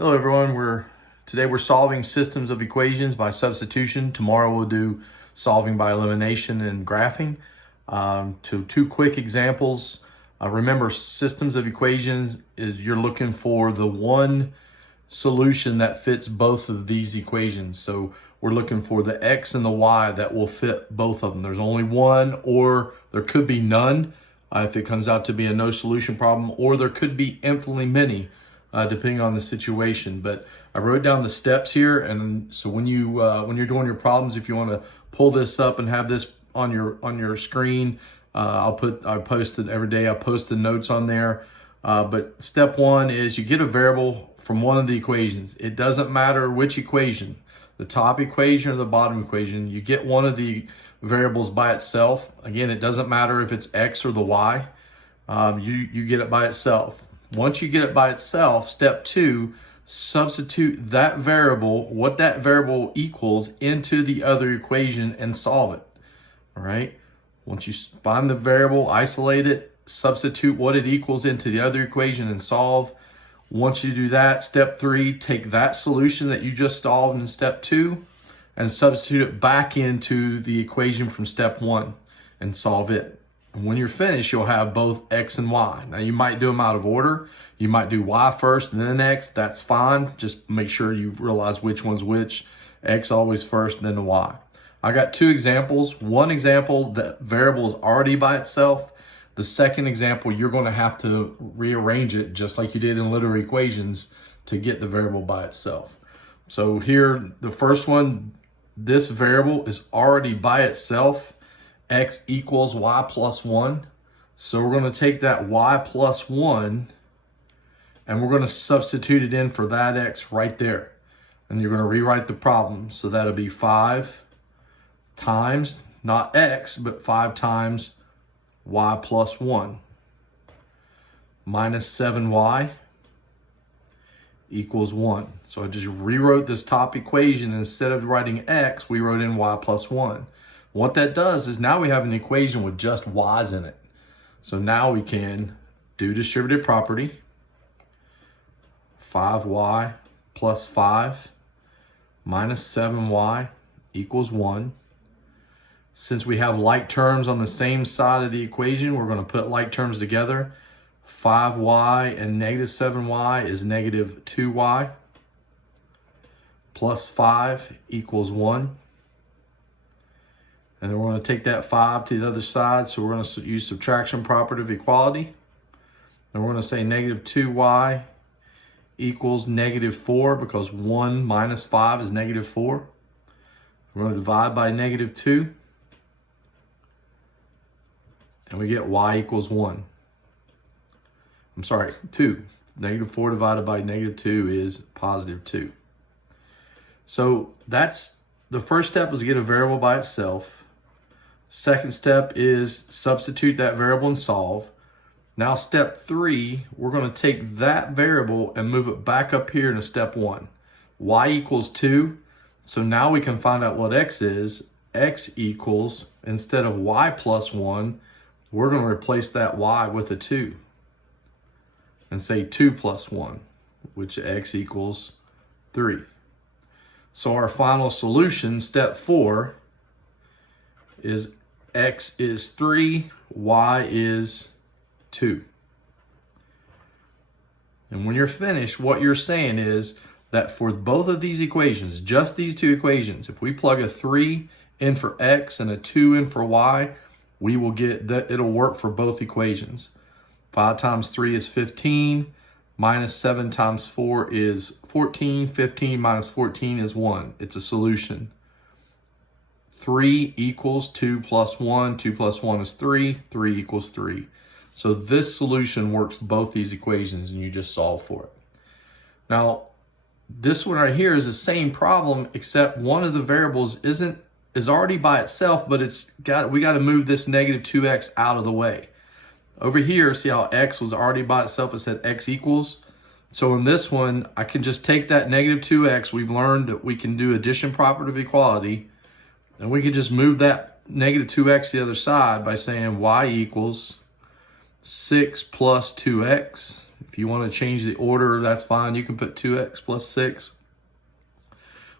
Hello everyone, today we're solving systems of equations by substitution. Tomorrow we'll do solving by elimination and graphing. Two quick examples. Remember, systems of equations is you're looking for the one solution that fits both of these equations. So we're looking for the x and the y that will fit both of them. There's only one, or there could be none if it comes out to be a no solution problem, or there could be infinitely many. Depending on the situation. But I wrote down the steps here, and so when you're doing your problems, if you want to pull this up and have this on your screen, I post it every day. I post the notes on there. But step one is you get a variable from one of the equations. It doesn't matter which equation, the top equation or the bottom equation. You get one of the variables by itself. Again, it doesn't matter if it's x or the y. You get it by itself. Once you get it by itself, step two, substitute that variable, what that variable equals, into the other equation and solve it. All right. Once you find the variable, isolate it, substitute what it equals into the other equation and solve. Once you do that, step three, take that solution that you just solved in step two and substitute it back into the equation from step one and solve it. And when you're finished, you'll have both x and y. Now, you might do them out of order. You might do y first and then x. That's fine. Just make sure you realize which one's which. X always first, then the y. I got two examples. One example, the variable is already by itself. The second example, you're going to have to rearrange it just like you did in linear equations to get the variable by itself. So here, the first one, this variable is already by itself. X equals y plus 1. So we're going to take that y plus 1 and we're going to substitute it in for that x right there. And you're going to rewrite the problem. So that'll be 5 times, not x, but 5 times y plus 1 minus 7y equals 1. So I just rewrote this top equation. Instead of writing x, we wrote in y plus 1. What that does is now we have an equation with just y's in it. So now we can do distributive property. 5y plus 5 minus 7y equals 1. Since we have like terms on the same side of the equation, we're going to put like terms together. 5y and negative 7y is negative 2y plus 5 equals 1. And then we're going to take that 5 to the other side. So we're going to use subtraction property of equality. And we're going to say negative 2y equals negative 4 because 1 minus 5 is negative 4. We're going to divide by negative 2. And we get y equals 1. I'm sorry, 2. Negative 4 divided by negative 2 is positive 2. So that's the first step, is to get a variable by itself. Second step is substitute that variable and solve. Now step 3, we're going to take that variable and move it back up here into step 1. Y equals 2. So now we can find out what x is. X equals, instead of y plus 1, we're going to replace that y with a 2 and say 2 plus 1, which x equals 3. So our final solution, step 4, is x is 3, y is 2. And when you're finished, what you're saying is that for both of these equations, just these two equations, if we plug a 3 in for x and a 2 in for y, we will get that it'll work for both equations. 5 times 3 is 15, minus 7 times 4 is 14, 15 minus 14 is 1. It's a solution. 3 equals 2 plus 1. 2 plus 1 is 3. 3 equals 3. So this solution works both these equations, and you just solve for it. Now, this one right here is the same problem, except one of the variables is already by itself, but we got to move this negative 2x out of the way. Over here, see how x was already by itself? It said x equals. So in this one, I can just take that negative 2x. We've learned that we can do addition property of equality. And we can just move that negative 2x to the other side by saying y equals 6 plus 2x. If you want to change the order, that's fine. You can put 2x plus 6.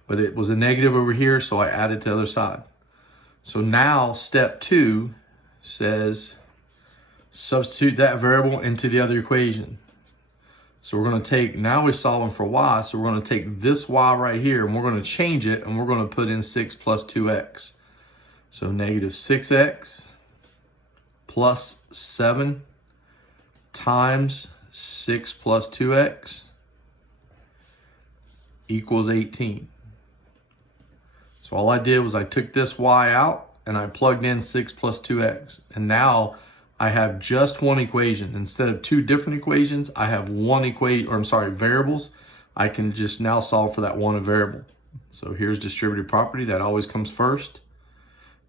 But it was a negative over here, so I added to the other side. So now step 2 says substitute that variable into the other equation. So we're going to take, now we're solving for y, so we're going to take this y right here and we're going to change it and we're going to put in 6 plus 2x. So negative 6x plus 7 times 6 plus 2x equals 18. So all I did was I took this y out and I plugged in 6 plus 2x. And now I have just one equation. Instead of two different equations, I have one variables. I can just now solve for that one variable. So here's distributive property. That always comes first.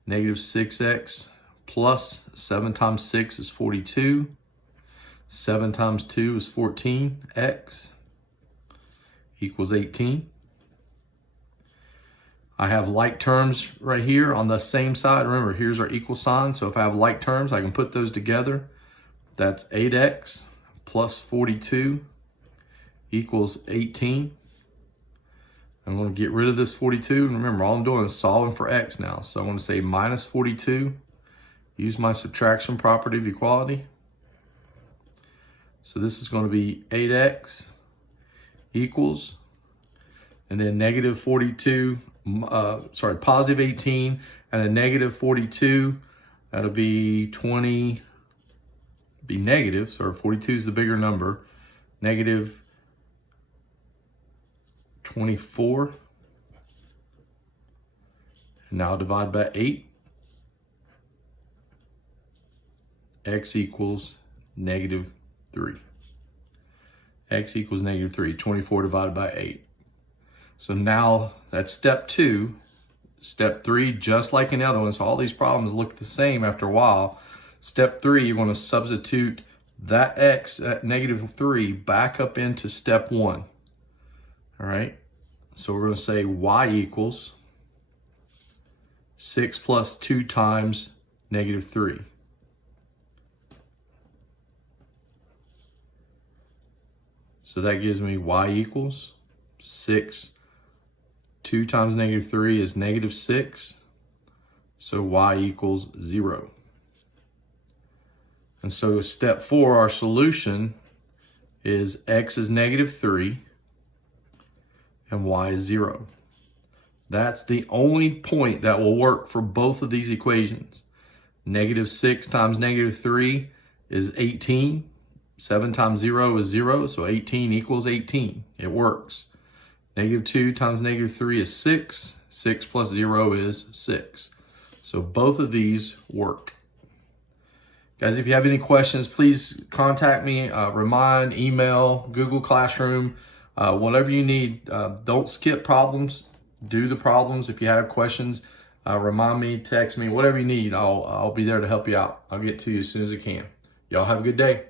Negative 6x plus 7 times 6 is 42. 7 times 2 is 14x equals 18. I have like terms right here on the same side. Remember, here's our equal sign. So if I have like terms, I can put those together. That's 8x plus 42 equals 18. I'm going to get rid of this 42. And remember, all I'm doing is solving for x now. So I'm going to say minus 42. Use my subtraction property of equality. So this is going to be 8x equals, and then negative 42, positive 18, and a negative 42, that'll be 20, be negative, so 42 is the bigger number, negative 24, and now divide by 8, x equals negative 3. X equals negative 3, 24 divided by 8. So now that's step 2. Step 3, just like in the other one, so all these problems look the same after a while. Step 3, you want to substitute that x at negative 3 back up into step 1. All right, so we're going to say y equals 6 plus 2 times negative 3. So that gives me y equals 6. 2 times negative 3 is negative 6. So y equals 0. And so step 4, our solution is x is negative 3 and y is 0. That's the only point that will work for both of these equations. Negative 6 times negative 3 is 18. 7 times 0 is 0, so 18 equals 18. It works. Negative 2 times negative 3 is 6. 6 plus 0 is 6. So both of these work. Guys, if you have any questions, please contact me. Remind, email, Google Classroom, whatever you need. Don't skip problems. Do the problems. If you have questions, remind me, text me, whatever you need. I'll be there to help you out. I'll get to you as soon as I can. Y'all have a good day.